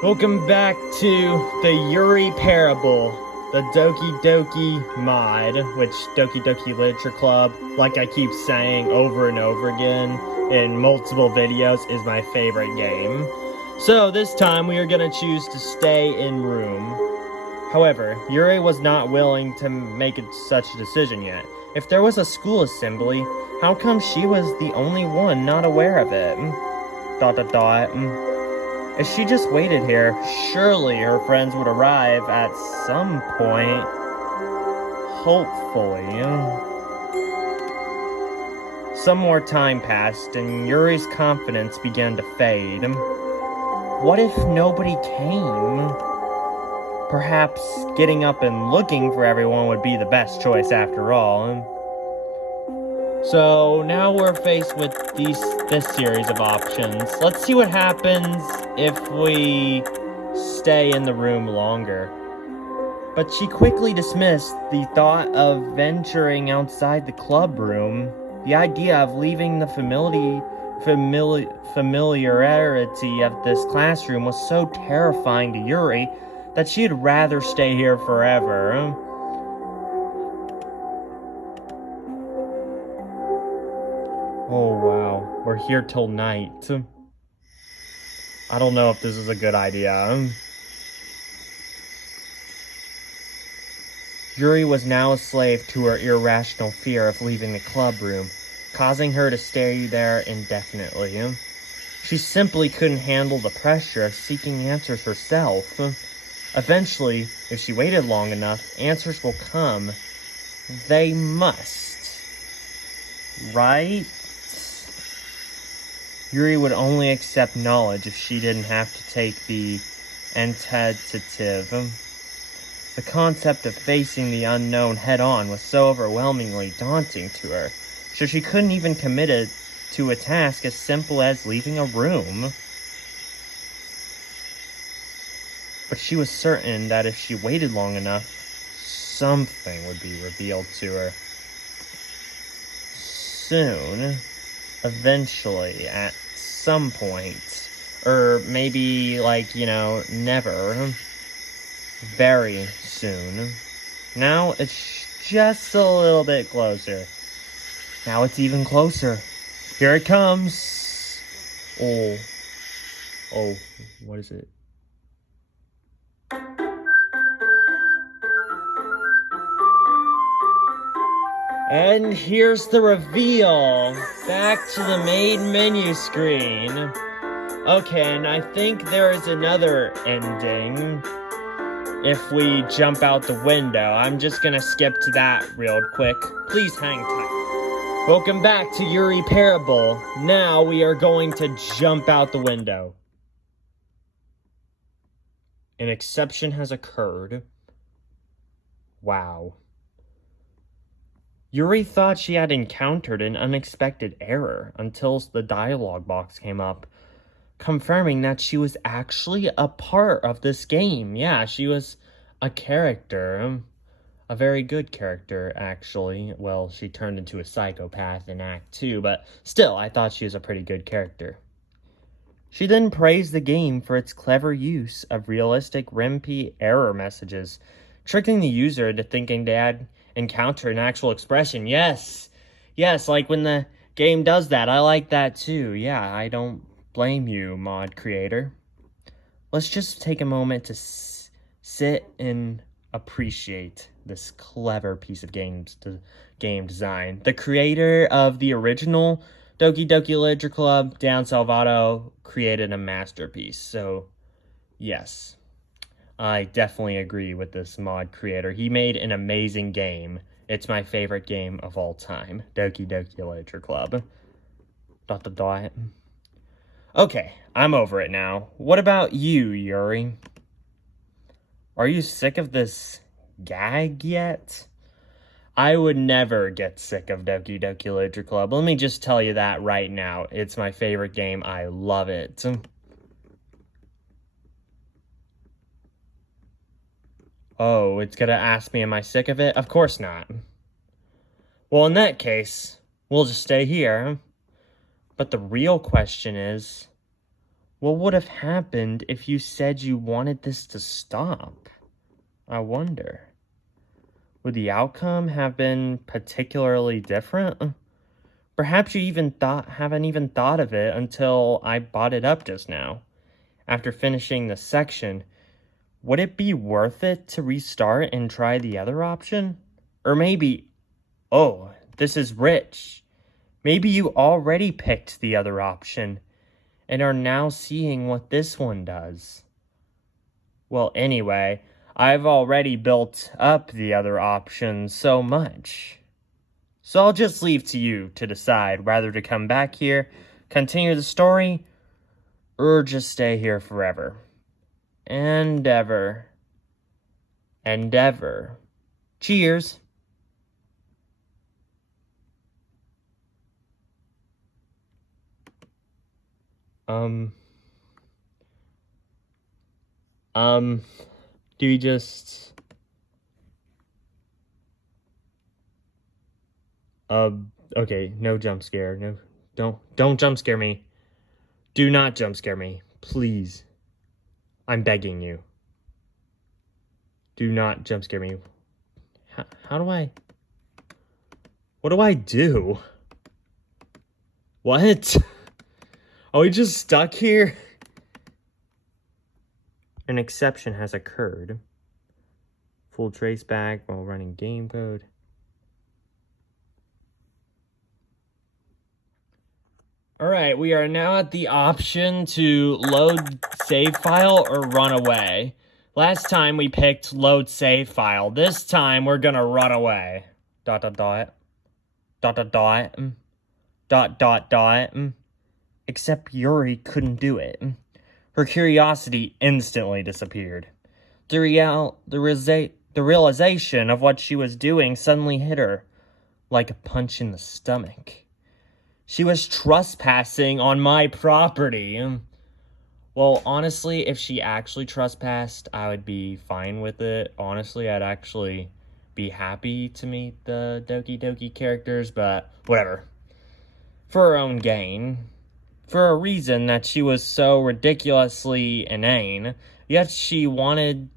Welcome back to the Yuri Parable, the Doki Doki mod, which Doki Doki Literature Club, like I keep saying over and over again in multiple videos, is my favorite game. So this time we are going to choose to stay in room. However, Yuri was not willing to make such a decision yet. If there was a school assembly, how come she was the only one not aware of it? ... If she just waited here, surely her friends would arrive at some point. Hopefully. Some more time passed, and Yuri's confidence began to fade. What if nobody came? Perhaps getting up and looking for everyone would be the best choice after all. So now we're faced with this series of options. Let's see what happens if we stay in the room longer. But she quickly dismissed the thought of venturing outside the club room. The idea of leaving the familiarity of this classroom was so terrifying to Yuri that she'd rather stay here forever. Oh wow, we're here till night. I don't know if this is a good idea. Yuri was now a slave to her irrational fear of leaving the club room, causing her to stay there indefinitely. She simply couldn't handle the pressure of seeking answers herself. Eventually, if she waited long enough, answers will come. They must. Right? Yuri would only accept knowledge if she didn't have to take the tentative. The concept of facing the unknown head-on was so overwhelmingly daunting to her, so she couldn't even commit it to a task as simple as leaving a room. But she was certain that if she waited long enough, something would be revealed to her. Soon. Eventually, at some point, or maybe, like, never, very soon. Now it's just a little bit closer. Now it's even closer. Here it comes. Oh, what is it? And here's the reveal. Back to the main menu screen. Okay, and I think there is another ending if we jump out the window. I'm just gonna skip to that real quick. Please hang tight. Welcome back to Yuri Parable. Now we are going to jump out the window. An exception has occurred. Wow. Yuri thought she had encountered an unexpected error until the dialogue box came up, confirming that she was actually a part of this game. Yeah, she was a character. A very good character, actually. Well, she turned into a psychopath in Act 2, but still, I thought she was a pretty good character. She then praised the game for its clever use of realistic REMP error messages, tricking the user into thinking they had encountered an actual expression. Yes, like when the game does that. I like that too. Yeah, I don't blame you, mod creator. Let's just take a moment to sit and appreciate this clever piece of game design. The creator of the original Doki Doki Literature Club, Dan Salvato, created a masterpiece. So, yes, I definitely agree with this mod creator. He made an amazing game. It's my favorite game of all time, Doki Doki Literature Club. ... Okay, I'm over it now. What about you, Yuri? Are you sick of this gag yet? I would never get sick of Doki Doki Literature Club. Let me just tell you that right now. It's my favorite game. I love it. Oh, it's gonna ask me, am I sick of it? Of course not. Well, in that case, we'll just stay here. But the real question is, What would have happened if you said you wanted this to stop? I wonder. Would the outcome have been particularly different? Perhaps you haven't even thought of it until I brought it up just now. After finishing the section, would it be worth it to restart and try the other option? Or maybe, oh, this is rich. Maybe you already picked the other option and are now seeing what this one does. Well, anyway, I've already built up the other option so much. So I'll just leave to you to decide whether to come back here, continue the story, or just stay here forever. And ever. And ever. Cheers. Do you just... okay, no jump scare. No, don't jump scare me. Do not jump scare me, please. I'm begging you. Do not jump scare me. How do I... What do I do? What? Are we just stuck here? An exception has occurred. Full trace back while running game code. Alright, we are now at the option to load save file or run away. Last time we picked load save file. This time we're gonna run away. ... Except Yuri couldn't do it. Her curiosity instantly disappeared. The realization of what she was doing suddenly hit her like a punch in the stomach. She was trespassing on my property. Well, honestly, if she actually trespassed, I would be fine with it. Honestly, I'd actually be happy to meet the Doki Doki characters, but whatever. For her own gain. For a reason that she was so ridiculously inane, yet she went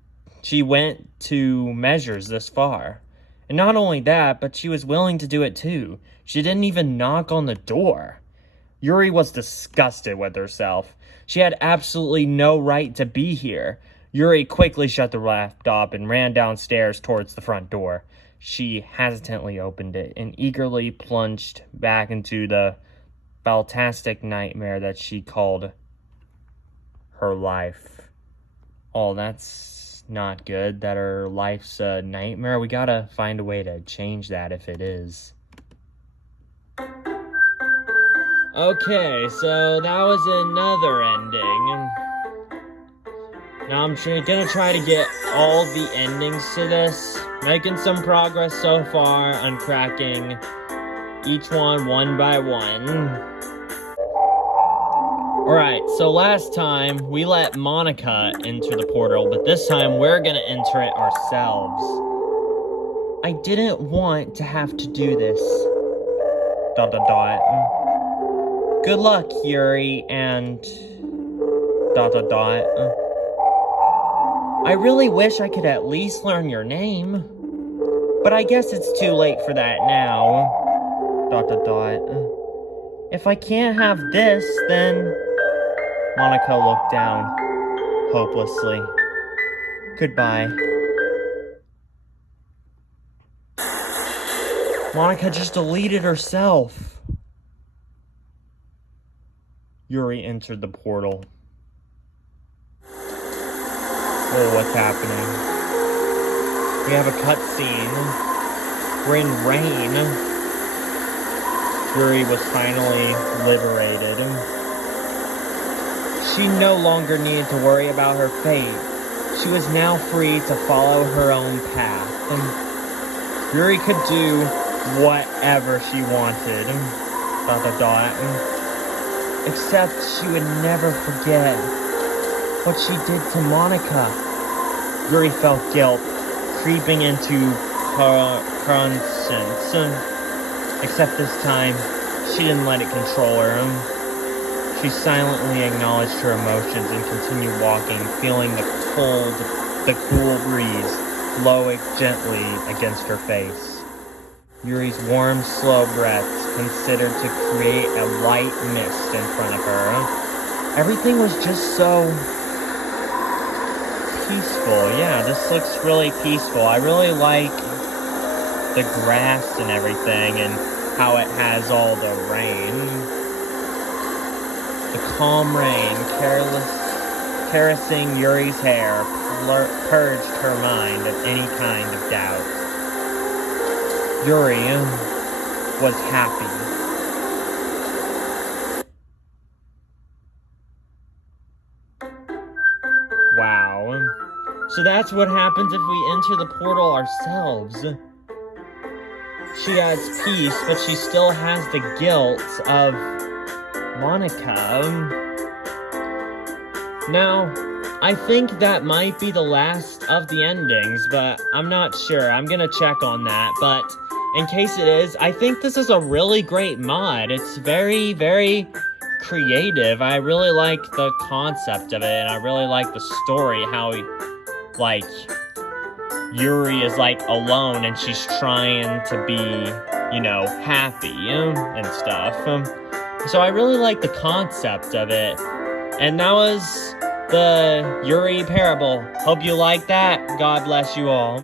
to measures this far. And not only that, but she was willing to do it too. She didn't even knock on the door. Yuri was disgusted with herself. She had absolutely no right to be here. Yuri quickly shut the laptop and ran downstairs towards the front door. She hesitantly opened it and eagerly plunged back into the fantastic nightmare that she called her life. Oh, that's not good that her life's a nightmare. We gotta find a way to change that if it is. Okay, so that was another ending. Now I'm gonna try to get all the endings to this. Making some progress so far on cracking each one by one. Alright, so last time we let Monica enter the portal, but this time we're gonna enter it ourselves. I didn't want to have to do this. ... Good luck, Yuri, and... I really wish I could at least learn your name. But I guess it's too late for that now. ... If I can't have this, then... Monica looked down, hopelessly. Goodbye. Monica just deleted herself. Yuri entered the portal. Whoa, what's happening? We have a cutscene. We're in rain. Yuri was finally liberated. She no longer needed to worry about her fate. She was now free to follow her own path. Yuri could do whatever she wanted. ... Except she would never forget what she did to Monica. Yuri felt guilt creeping into her conscience. Except this time, she didn't let it control her. She silently acknowledged her emotions and continued walking, feeling the cool breeze blow gently against her face. Yuri's warm, slow breaths considered to create a light mist in front of her. Everything was just so peaceful. Yeah, this looks really peaceful. I really like the grass and everything and how it has all the rain. The calm rain, caressing Yuri's hair, purged her mind of any kind of doubt. Yuri was happy. Wow. So that's what happens if we enter the portal ourselves. She has peace, but she still has the guilt of Monica. Now, I think that might be the last of the endings, but I'm not sure. I'm gonna check on that, but in case it is, I think this is a really great mod. It's very, very creative. I really like the concept of it, and I really like the story, how Yuri is, alone, and she's trying to be, happy, and stuff. So I really like the concept of it. And that was the Yuri parable. Hope you like that. God bless you all.